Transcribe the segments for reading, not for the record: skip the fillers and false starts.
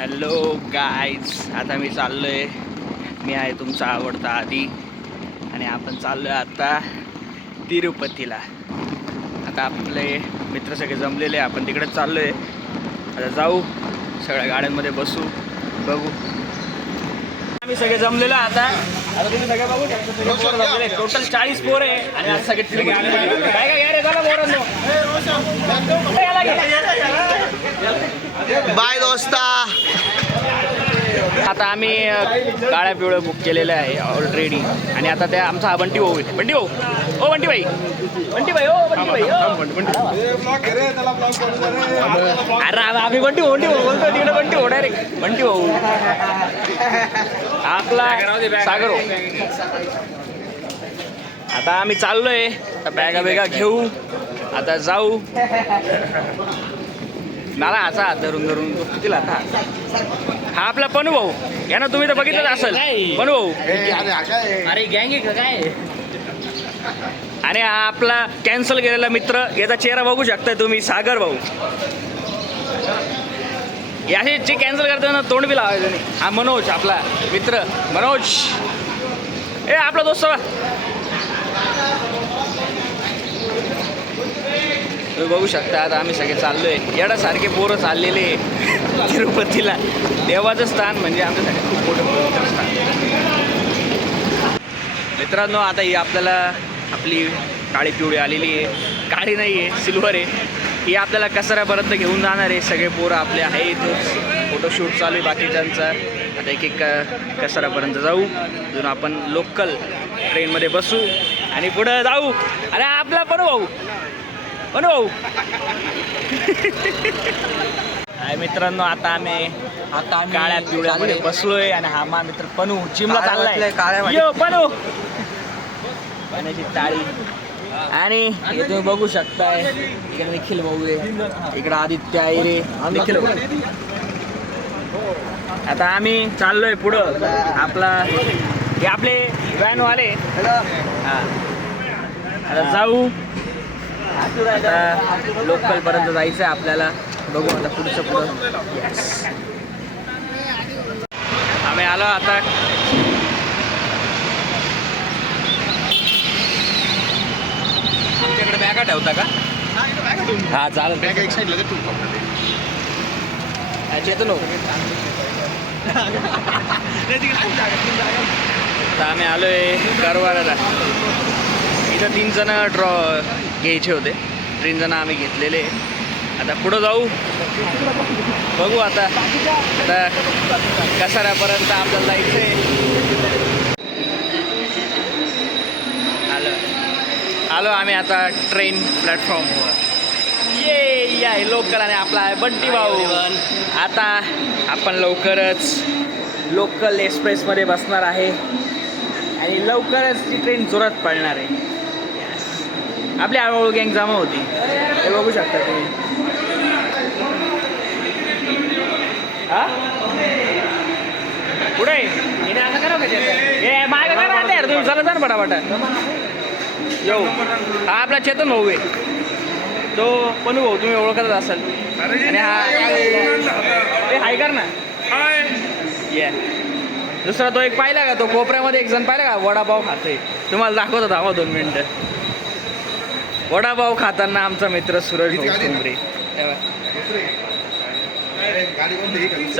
Hello guys, आता मी चाललोय. मी आहे तुमचा आवडता आदी आणि आपण चाललोय आता तिरुपतीला. आता आपले मित्र सगळे जमलेले, आपण तिकडेच चाललोय. आता जाऊ, सगळ्या गाड्यांमध्ये बसू, बघू. आम्ही सगळे जमलेलो आता तुम्ही सगळे बघू शकता. टोटल 40 पोर आहे आणि आज सगळे काय काय रे झालं पोरांनो. बाय दोस्ता. आता आम्ही गाड्या पिवळ्या बुक केलेल्या आहे ऑलरेडी आणि आता त्या आमचा हा बंटी भाऊ आहे. बंटी भाऊ, ओ बंटी भाई, बंटी भाई, ओ बंटी भाई, अरे आम्ही बंटी भाऊ बोलतो तिकडे. बंटी भाऊ डायरेक्ट बंटी भाऊ. आपला सागर हो. आता आम्ही चाललोय, बॅगा बेगा घेऊ, आता जाऊ. मला असा हात धरून धरून कितीला आता. हा आपला पनू भाऊ, या ना तुम्ही तर बघितलं असेल. पनू भाऊ अरे गँग आहे काय. आणि हा आपला कॅन्सल केलेला मित्र, याचा चेहरा बघू शकताय तुम्ही, सागर भाऊ. याचे जे कॅन्सल करताना तोंड बी लावायचं नाही. हा मनोज, आपला मित्र मनोज. ए आपला दोस्त तुम्ही बघू शकता. आता आम्ही सगळे चाललोय, येण्यासारखे पोरं चाललेले तिरुपतीला. देवाचं स्थान म्हणजे आमच्यासाठी खूप मोठं पवित्र स्थान. मित्रांनो, आता ही आपल्याला आपली काळी पिवळी आलेली आहे. काळी नाही आहे, सिल्वर आहे. ही आपल्याला कसाऱ्यापर्यंत घेऊन जाणार आहे. सगळे पोरं आपले आहेत, फोटोशूट चालू आहे बाकीच्यांचा. आता एक एक कसाऱ्यापर्यंत जाऊ, अजून आपण लोकल ट्रेनमध्ये बसू आणि पुढं जाऊ. अरे आपला पनू भाऊ, पनू भाऊ. हाय मित्रांनो, आता आम्ही काळ्या पिवळ्यामध्ये बसलोय आणि हा मा मित्र पनू जिमला चाललाय. यो पनू, पाण्याची टाळी. आणि हे तुम्ही बघू शकताय, इकडे निखिल भाऊ आहे, इकडे आदित्य आहे रे, निखिल भाऊ. आता आम्ही चाललोय पुढं. आपला हे आपले व्हॅनवाले. हां, आता जाऊ. आता लोकलपर्यंत जायचं आहे आपल्याला. बघू आता पुढचं पुढं. येस, आम्ही आलो आता. आमच्याकडे बॅगा ठेवता का? हा चालेल. बॅगा एक साईडला तू चेतन. आता आम्ही आलोय कारवाराला. इथं 3 जण ड्रॉ घ्यायचे होते, 3 जण आम्ही घेतलेले. आता पुढं जाऊ, बघू आता. आता कसाऱ्यापर्यंत आपल्याला जायचं आहे. आलो आम्ही आता ट्रेन प्लॅटफॉर्मवर. ये आहे लोकल आणि आपला आहे बंटी भाऊ. आता आपण लवकरच लोकल एक्सप्रेसमध्ये बसणार आहे आणि लवकरच ती ट्रेन जोरात पळणार आहे. आपली हळूहळू गँग जमा होती, हे बघू शकता तुम्ही. हा पुढे असं करा हे मागे काय राहते यार तुम्ही. चला जा ना पटापटा. येऊ. हा आपला चेतन भाऊ आहे, तो पनू भाऊ तुम्ही ओळखतच असाल. आणि हा हे हाय कर ना. ये दुसरा तो एक पाहिला का, तो कोपऱ्यामध्ये एक जण पाहिला का वडापाव खातोय. तुम्हाला दाखवतो, धावा 2 मिनिटं. वडापाव खाताना आमचा मित्र सूरज भाऊ.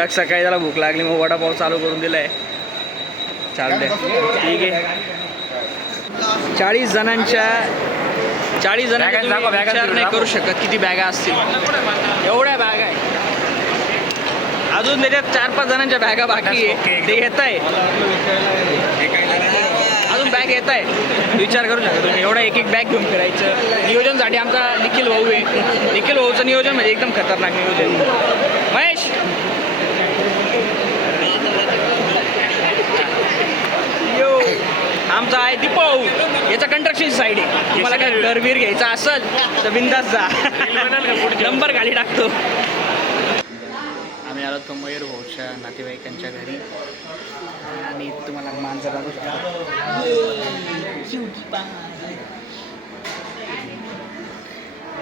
सकाळी त्याला भूक लागली, मग वडापाव चालू करून दिलाय. चालतंय, ठीक आहे. 40 जणांच्या विचार नाही करू शकत किती बॅगा असतील. एवढ्या बॅगा आहे. अजून त्याच्यात 4-5 जणांच्या बॅगा बाकी आहे. ते येत आहे, अजून बॅग येत आहे. विचार करू शकता तुम्ही, एवढा एक एक बॅग घेऊन फिरायचं. नियोजनसाठी आमचा निखिल भाऊ आहे. निखिल भाऊचं नियोजन म्हणजे एकदम खतरनाक नियोजन. महेश, यो आमचा आहे दीपक भाऊ. याचा कंस्ट्रक्शन साईड आहे. तुम्हाला काय घरबीर घ्यायचा असेल तर बिंदास जा, नंबर खाली टाकतो. आम्ही आलो तो मयूर भाऊच्या नातेवाईकांच्या घरी आणि तुम्हाला मांजर दाखवू शकतो.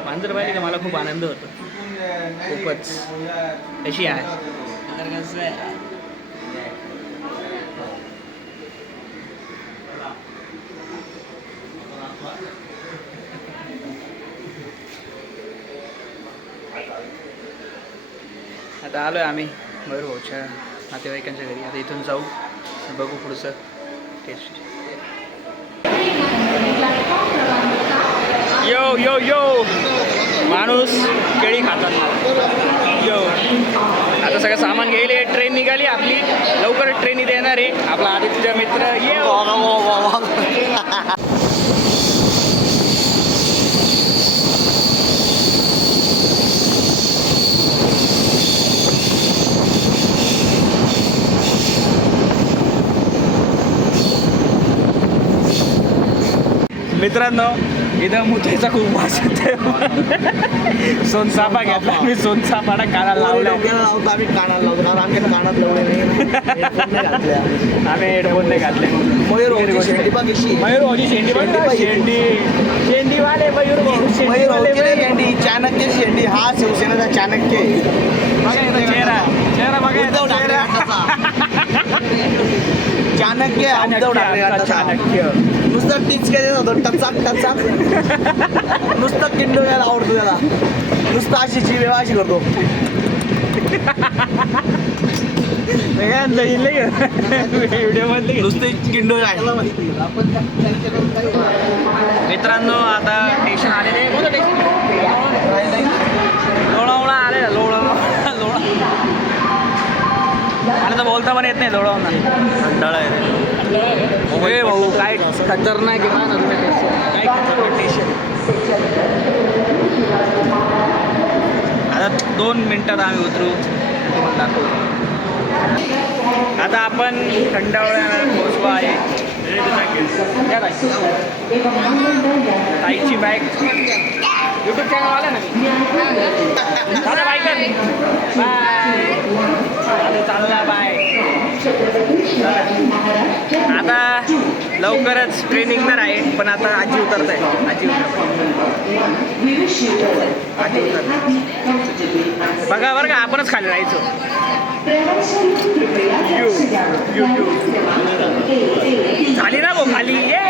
मांजर पाहिजे का मला खूप आनंद होतो, खूपच. कशी आहे तर कसं आहे आता आलोय आम्ही मयूर भाऊच्या नातेवाईकांच्या घरी. आता इथून जाऊ बघू पुढचं टेस्ट. यो यो यो माणूस केळी खातात. यो आता सगळं सामान घ्यायले. ट्रेन निघाली आपली. लवकरच ट्रेन इथे येणार आहे. आपला आदित्य मित्र ये. मित्रांनो इथं मुठीचा खूप वास येतोय. सोनसापा घेतला मी. सोनसापाडा कानाला लावला. लावतो आम्ही कानाला लावतो कारण आमच्या कानात लावले आम्ही हेडफोन नाही घातले. मयूर शेंडी बघ कशी मयूर भाऊची शेंडी बघ ना. शेंडी शेंडीवाले मयूर भाऊ. शेंडी चाणक्य शेंडी हा शिवसेनेचा चाणक्य चेहरा चेहरा उद्धव ठाकरे बघा. चाणक्य उद्धव ठाकरे चाणक्य नुसतं टीच केलेलं होतं टचाक टचाक नुसतं किंडो यायला आवडतो त्याला. नुसतं अशी जीव अशी करतो. व्हिडिओ मधले नुसते किंडो आहे. मित्रांनो आता स्टेशन आलेले. कोणतं स्टेशन? लोणावळा आले. लोणावळा आणि तर बोलता पण येत नाही. लोणावळा कंटाळा आहे भाऊ. काय खतरनाक आहे ना. काय खतरनाक स्टेशन. आता 2 मिनिटात आम्ही उतरू. तुम्हाला दाखवू. आता आपण खंडावळ्याला पोहोचलो आहे. ताईची बॅग यूट्यूब चॅनल आला ना मी. दादा बाय कर. बाय. आता चालला बाय. आता लवकरच ट्रेन निघणार आहे. पण आता आजी उतरत आहे. आजी उतरत बघा बरं का. आपणच खाली राहायचो. झाली ना भाऊ खाली. ये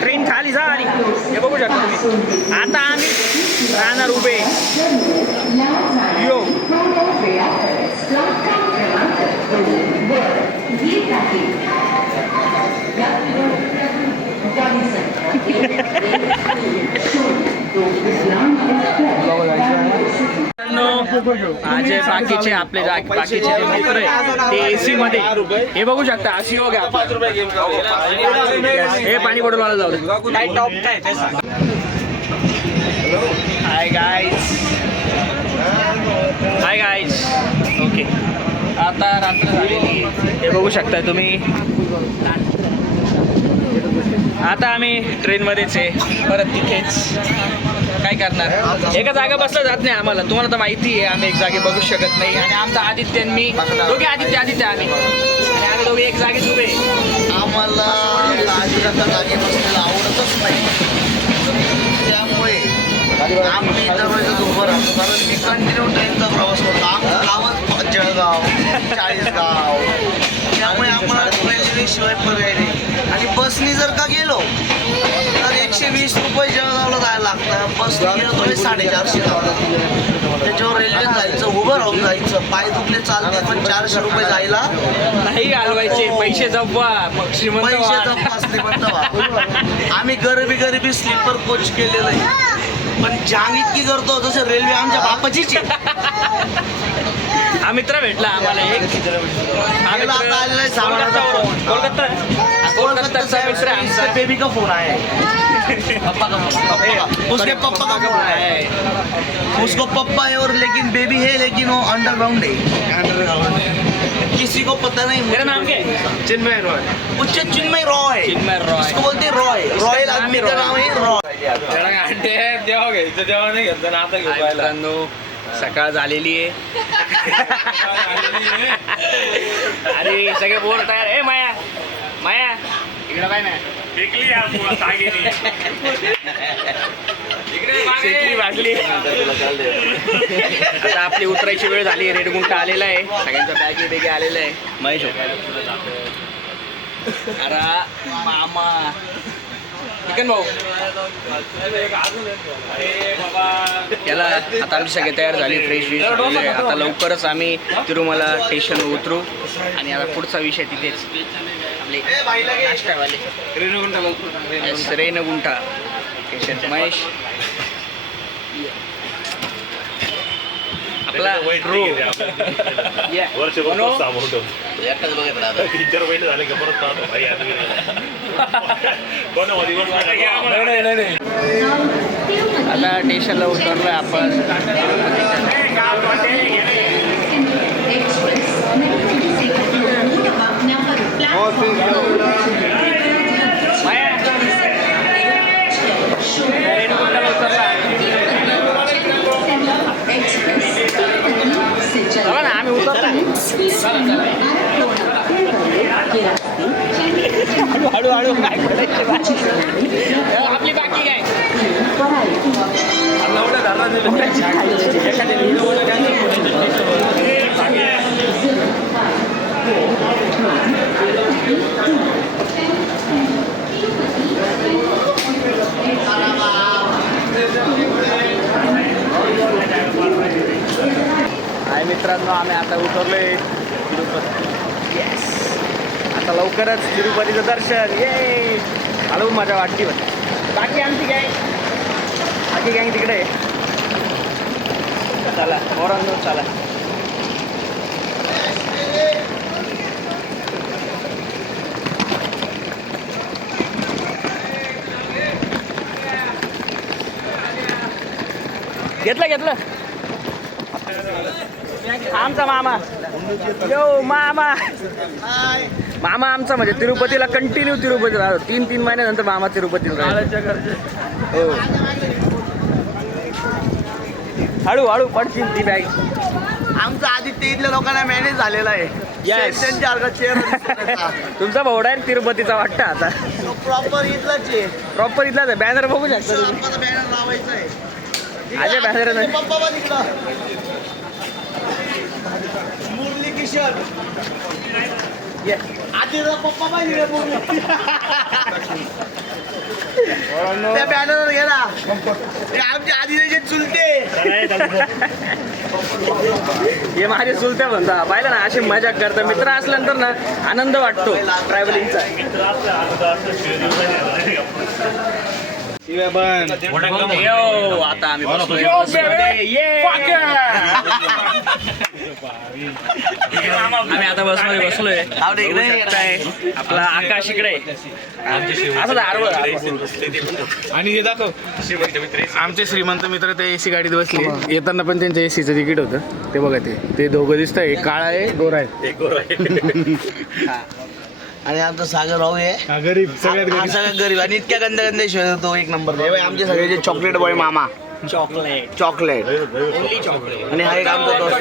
ट्रेन खाली झाली. हे बघू शकता तुम्ही. आता आम्ही राहणार उभे. यो माझे बाकीचे आपले बाकीचे जे मित्र आहे ते AC मध्ये. हे बघू शकता. अशी हो घ्या. हे पाणी बॉटल वाला जाऊ दे. काय टॉप काय ते सांग. Hi guys. Hi guys. Okay आता रात्र झालेली. हे बघू शकता तुम्ही. आता आम्ही ट्रेनमध्येच आहे. परत तिथेच काय करणार. एका जागा बसलं जात नाही आम्हाला. तुम्हाला तर माहिती आहे आम्ही एक जागे बघू शकत नाही. आणि आमचा आदित्य आणि मी दोघे आदित्य आम्ही आणि आम्ही दोघे एक जागेच उभे. आम्हाला जागे बसलेला आवडतच नाही. त्यामुळे आम्ही दरवाजात उभं राहतो. कारण मी कंटिन्यू ट्रेनचा प्रवास करतो. आमचं गावच जळगाव 40गाव. त्यामुळे आम्हाला रेल्वेशिवाय पर्याय नाही. आणि बसनी जर का गेलो तर 120 रुपये जळगावला जायला लागतं. बसने गेलो तर 450 लागतात. त्याच्यावर रेल्वेत जायचं. उभं राहून जायचं. पाय दुखले चालते पण 400 रुपये जायला नाही घालवायचे. पैसे जपवा मग श्रीमंत पैसे जपा श्रीमंत व्हा. आम्ही गरिबी स्लीपर कोच केलेलं आहे. पण जांग इतकी करतो जसं रेल्वे आमच्या बापाचीच आहे. हा मित्र भेटला आम्हाला एक. कोलकाता मित्र आमचा. बेबी का फोन आहे. उसके पप्पा का फोन है. उसको पप्पा है और लेकिन बेबी है लेकिन वो अंडरग्राउंड है. किसी को पता नहीं. मेरा नाम क्या है? चिन्मय रॉय. उच्च चिन्मय रॉय. चिन्मय रॉय. उसको बोलते रॉय. रॉयल आदमी का नाम है रॉय. जेव्हा घ्यायचं तेव्हा नाही घ्यायचं ना. आता घेऊ. सकाळ झालेली आहे. अरे सगळे बोर तयार. ए माया इकडं काय नाही. शेटली भाजली. आता आपली उतरायची वेळ झाली. रेडगुंटा आलेला आहे. सगळ्यांचा बॅगे बेगे आलेला आहे. महेश अरे मामा चिकन भाऊ याला आता आमची सगळे तयार झाली. फ्रेश विश आता लवकरच आम्ही तिरुमला स्टेशन उतरू आणि आता पुढचा विषय तिथेच आपले नाश्तावाले रेणगुंठा स्टेशन. महेश आपला crew. Yeah. कोण हो? आता स्टेशनला उतरलोय आपण. रेणगुंटाला उतरला. चला ना आम्ही उतरतो. हळूहळू काय करायचं आपली बाकी काय हाय मित्रांनो, आम्ही आता उतरलोय तिरुपती. येस, आता लवकरच तिरुपतीचं दर्शन. ये हळू माझ्या वाटती बघ. बाकी आमची गँग तिकडे आहे. चला पोरांनो चला. घेतलं आमचा मामा. यो मामा आमचा म्हणजे तिरुपतीला कंटिन्यू तिरुपतीला राहतो. 3 महिन्यानंतर मामा तिरुपतीला हो. हळूहळू पडशील ती बॅग. आमचा आदित्य इथल्या लोकांना मॅनेज झालेला आहे. तुमचा भावडा आहे तिरुपतीचा वाटतं आता. प्रॉपर इथलाच आहे. प्रॉपर इथलाच आहे. बॅनर बघू शकता तुम्ही. बॅनर लावायचा आहे. अजय बॅनर नाही. पप्पा बघ इकडं. मुरली किशोर आदित्य पप्पा पाहिजे. त्या बॅनरवर गेला. आमच्या आदित्यचे चुलते. हे माझे चुलते म्हणता. पाहिलं ना अशी मजा करता. मित्र असल्यानंतर ना आनंद वाटतो ट्रॅव्हलिंगचा. यो आता आम्ही बसलोय आम्ही आता बसलोय. आपला आकाश इकडे असं आणि हे दाखव आमचे श्रीमंत मित्र ते एसी गाडीत बसले. येताना पण त्यांचं एसीचं तिकीट होतं. ते बघा ते दोघं दिसत आहे. काळा आहे गोरा आहे. आणि आमचा सागर भाऊ आहे गरीब सगळ्यात गरीब आणि इतक्या गंदा शिवाय तो एक नंबर. आमचे सगळे चॉकलेट बॉय मामा. Chocolate only chocolate. आणि हा एक आमचा दोस्त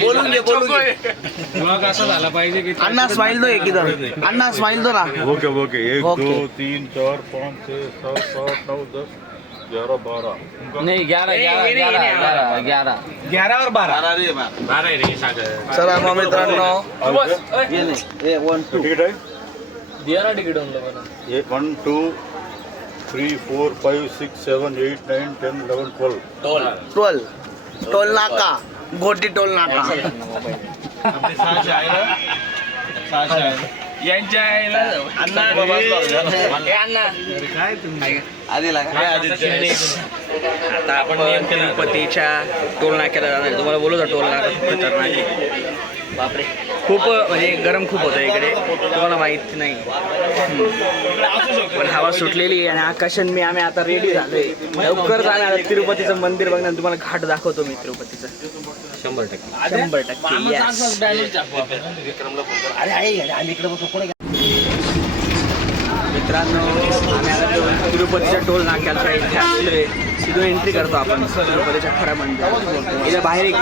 बोलून घे मग असं झालं पाहिजे की अण्णा स्माइल दो एक इधर. अण्णा स्माइल दो ना. Okay 1 okay. 2 3 4 5 6 7 8 9 10 11 12. नाही 11 11 और 12 चला मग मित्रांनो. तिकीट आहे तिकीट 1 2 3 4 5 6 7 8 9 10 11 12. टोल नाका. घोटी टोल नाका. यांच्या आता आपण तिरुपतीच्या टोल नाक्याला जाणार. तुम्हाला बोलू का टोल नाका खतरनाक आहे. बापरे खूप म्हणजे गरम खूप होतं इकडे. तुम्हाला माहिती नाही पण हवा सुटलेली आहे. आणि आकाशन मी आम्ही आता रेडी झालोय. लवकर जाणार तिरुपतीचं मंदिर बघणार. तुम्हाला घाट दाखवतो मी तिरुपतीचं 100%. मित्रांनो आम्ही आता तिरुपतीच्या टोल नाक्याला इथे असलोय. तिथून एंट्री करतो आपण तिरुपतीच्या खऱ्या मंदिरात. इथे बाहेर एक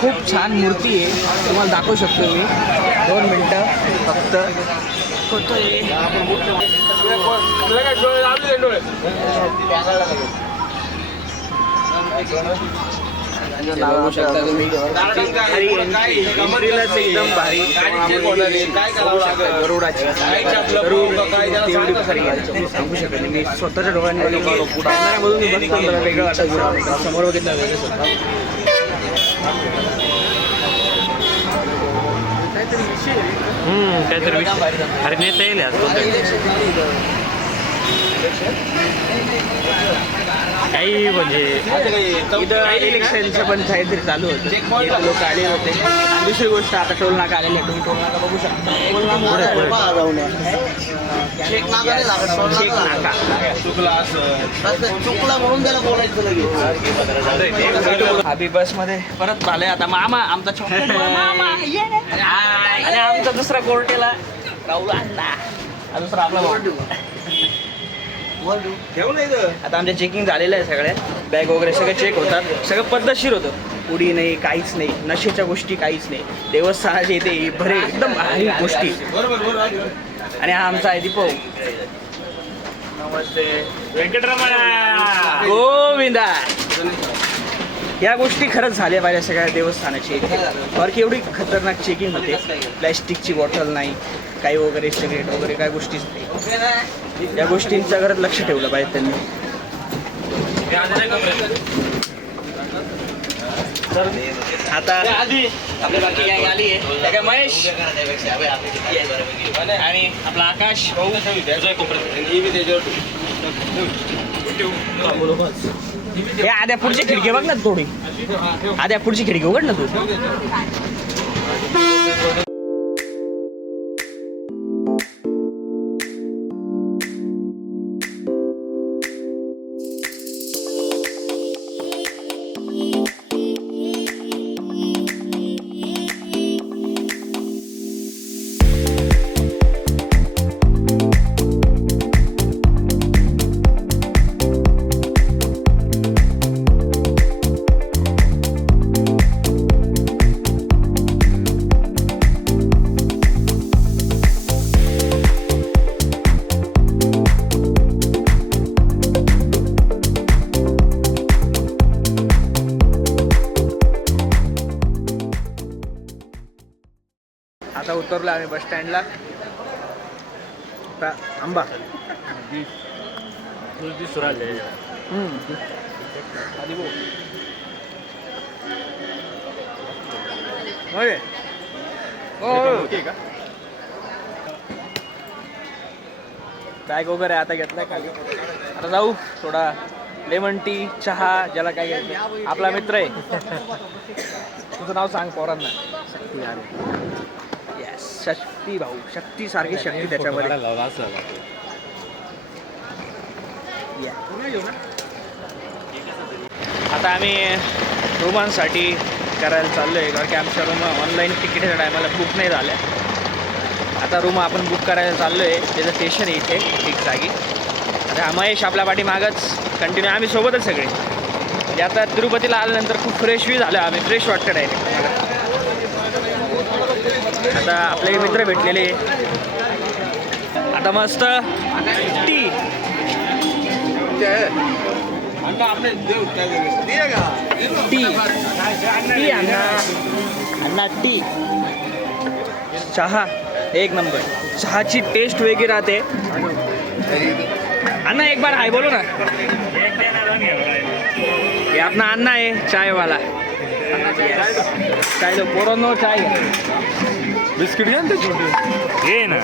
खूप छान मूर्ती आहे. तुम्हाला दाखवू शकतो मी. 2 मिनटं फक्त. दाखवतोय. बघू शकता तुम्ही एंट्रीलाच एकदम भारी गरुडाची गरुड तेवढी भारी आहे. सांगू शकत नाही. मी स्वतःच्या डोळ्यांनी कॅमेऱ्यामधून मी बघतो मला वेगळं वाटतं. समोर बघितलं वेगळं. काहीतरी विषय अरे नेता येईल काही म्हणजे इथं इलेक्शनचं पण काहीतरी चालू होतं. इथं लोक आले होते. आणि दुसरी गोष्ट आता टोल नाका आलेले आहे. तुम्ही टोल नाका बघू शकता. शेख नाका नाही लागत, सोड शेख नाका. नाका चुकला म्हणून त्याला बोलायचं लगेच. आम्ही बसमध्ये परत आलोय आता. मामा आमचा चॉकलेट मामा आणि आमचा दुसरा कोर्टेला राहुल अण्णा. हा दुसरा आपला भाऊ. आता आमच्या चेकिंग झालेलं आहे. सगळ्या बॅग वगैरे सगळं चेक होतात. सगळं पद्धतशीर होतं. उडी नाही, काहीच नाही, नशेच्या गोष्टी काहीच नाही. देवस्थानाचे इथे भरे एकदम भारी गोष्टी. आणि हा आमचा आहे दीपक. नमस्ते व्यंकटरमण गोविंदा. या गोष्टी खरंच झाल्या पाहिजे सगळ्या देवस्थानाची. कारण की एवढी खतरनाक चेकिंग होते. प्लॅस्टिकची बॉटल नाही, काही वगैरे सिगरेट वगैरे काय गोष्टीच नाही. या गोष्टींच्या घरात लक्ष ठेवलं पाहिजे त्यांनी. आता आपल्या बाकी गँग आली आहे. त्या काय महेश आणि आपला आकाश भाऊ. हे आद्या पुढची खिडकी बघ ना थोडी. आद्या पुढची खिडकी उघड ना तू. आता उतरलो आम्ही बस स्टँडला. आता आंबा बॅग वगैरे आता घेतलाय खाली. आता जाऊ थोडा लेमन टी चहा ज्याला काय घ्यायचं. आपला मित्र आहे. तुझं नाव सांग पोरांना. शक्ती. अरे येस शक्ती भाऊ. शक्ती सारखी शक्ती त्याच्यामध्ये. आता आम्ही रूमांसाठी करायला चाललो आहे. कारण की आमच्या रूम ऑनलाईन तिकीटच्या टायमाला बुक नाही झाल्या. आता रूम आपण बुक करायला चाललो आहे. त्याचं स्टेशन आहे इथे ठीक जागी. आता हा महेश आपल्या पाठीमागच कंटिन्यू. आम्ही सोबतच सगळे. म्हणजे आता तिरुपतीला आल्यानंतर खूप फ्रेश बी झालं. आम्ही फ्रेश वाटतं डायरेक्ट. आता आपले मित्र भेटलेले. आता मस्त टी. टी टी अण्णा टी. चहा एक नंबर. चहाची टेस्ट वेगळी राहते. अन्ना एक बार हाय बोलो ना. ये अपना अन्ना है चाय वाला. चाय दो पोरांनो चाय. बिस्किट घ्या ना छोटी. ये ना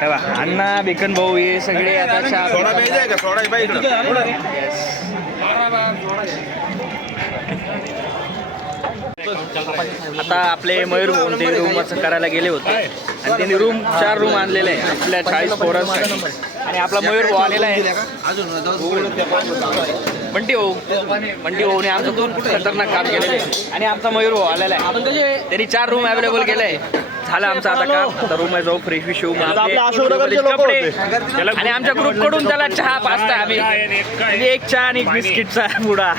तेव्हा अण्णा बेकन भाऊ हे सगळे आता चहा. सोडा पाहिजे का? सोडा पाहिजे. आता आपले मयूर भाऊ ते रूमचं करायला गेले होते. आणि त्यांनी 4 रूम आणलेले आहे आपल्या 40 पोरांसाठी. आणि आपला मयूर भाऊ आलेला आहे. बंटी भाऊने आमचं खूप खतरनाक काम केलेलं आहे. आणि आमचा मयूर भाऊ आलेला आहे. त्यांनी 4 रूम अवेलेबल केलं आहे. झालं आमचं आता काम. आता रूम आहे जाऊ फ्रेश विशू कपडे. आणि आमच्या ग्रुपकडून त्याला चहा पाचता आम्ही. म्हणजे एक चहा आणि एक बिस्किटचा पुडा.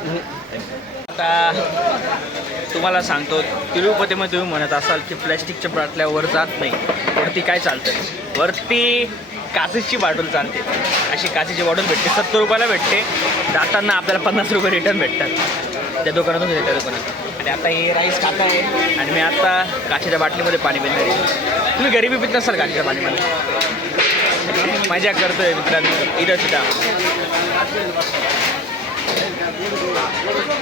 आता तुम्हाला सांगतो, तिरुपतीमध्ये तुम्ही म्हणत असाल की प्लॅस्टिकच्या बाटल्यावर जात नाही, वरती काय चालतं? वरती काचेची बॉटल चालते. अशी काचेची बॉटल भेटते, 70 रुपयाला भेटते. जाताना आपल्याला 50 रुपये रिटर्न भेटतात त्या दुकानातून त्या दुकानात. आणि आता हे राईस खाता आहे आणि मी आता काचेच्या बाटलीमध्ये पाणी पिणार आहे. तुम्ही घरी बी पित नसाल काचेच्या पाणीमध्ये. मजा करतोय मित्रांनो इथं सुद्धा.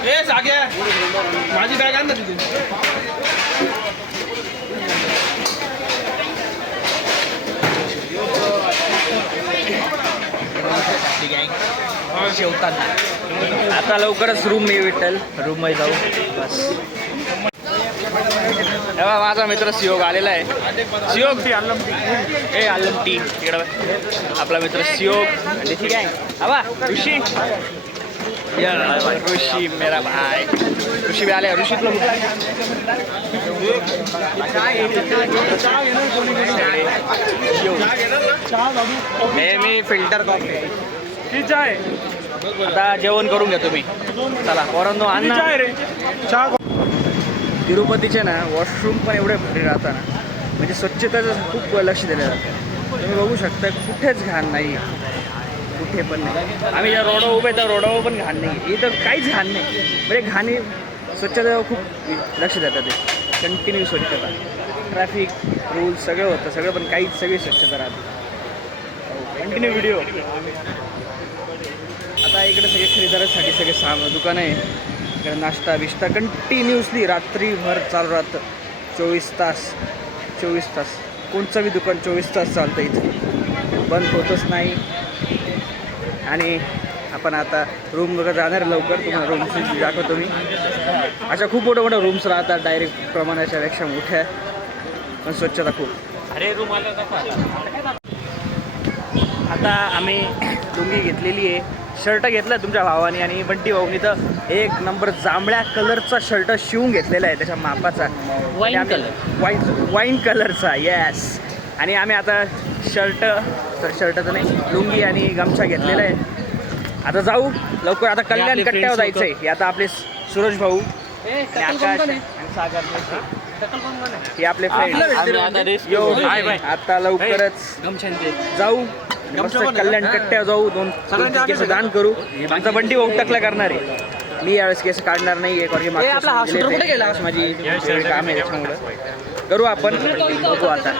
ए जाग्या माझी बॅग आण ना तिथे. जेवताना आता लवकरच रूम मी विठ्ठल रूममध्ये जाऊ बस. तेव्हा माझा मित्र सियोग आलेला आहे. सियोग टी आलम टी ए आलम टी इकडं आपला मित्र सियोग आणि ठीक आहे. हवा ऋषी ऋषी मेरा भाई ऋषी भी आले. ऋषीतलं हे मी फिल्टर कॉफी ठीक आहे. आता जेवण करून घ्या तुम्ही. चला पोरांनो अन्न रे. तिरुपतीचे ना वॉशरूम पण एवढे भारी राहतात ना, म्हणजे स्वच्छतेचं खूप लक्ष दिलं जातं. तुम्ही बघू शकता कुठेच घाण नाही, कुठे पण नाही. आम्ही ज्या रोडावर उभे त्या रोडावर पण घाण नाही, इथं काहीच घाण नाही. म्हणजे घाणी स्वच्छतेवर खूप लक्ष देतात ते. कंटिन्यू स्वच्छता, ट्रॅफिक रूल्स सगळं होतं सगळं, पण काहीच सगळी स्वच्छता राहते. Continue video. आता इकडे सगळे खरेदीदारासाठी सगळे दुकानं आहे. इकडे नाश्ता बिष्टा कंटिन्युअसली रात्रीभर चालू राहतं. 24 तास कोणचं बी दुकान 24 तास चालतं इथं, बंद होतच नाही. आणि आपण आता रूम वगैरे जाणार लवकर. तुम्हाला रूमची दाखवतो मी. अशा खूप मोठ्या रूम्स राहतात, डायरेक्ट प्रमाणाच्या पेक्षा मोठ्या, पण स्वच्छता खूप. अरे रूम आला. आता आम्ही लुंगी घेतलेली आहे, शर्ट घेतला तुमच्या भावाने आणि बंटी भाऊनी तर एक नंबर जांभळ्या कलरचा शर्ट शिवून घेतलेला आहे त्याच्या मापाचा. वाईन वाईन कलरचा येस. आणि आम्ही आता शर्ट नाही लुंगी आणि गमछा घेतलेला आहे. आता जाऊ लवकर. आता कल्याण कट्ट्यावर जायचं आहे. हे आता आपले सूरज भाऊ आणि आकाश आणि सागर हे आपले फ्रेंड. आता लवकरच जाऊ मस्त कल्याण कट्ट्यावर जाऊ. दोन केस दान करू. आमचा बंटी भाऊ टकला करणार आहे. मी यावेळेस केस काढणार नाही. एक वर्षी माझी काम आहे त्याच्यामुळं करू आपण. बघू आता.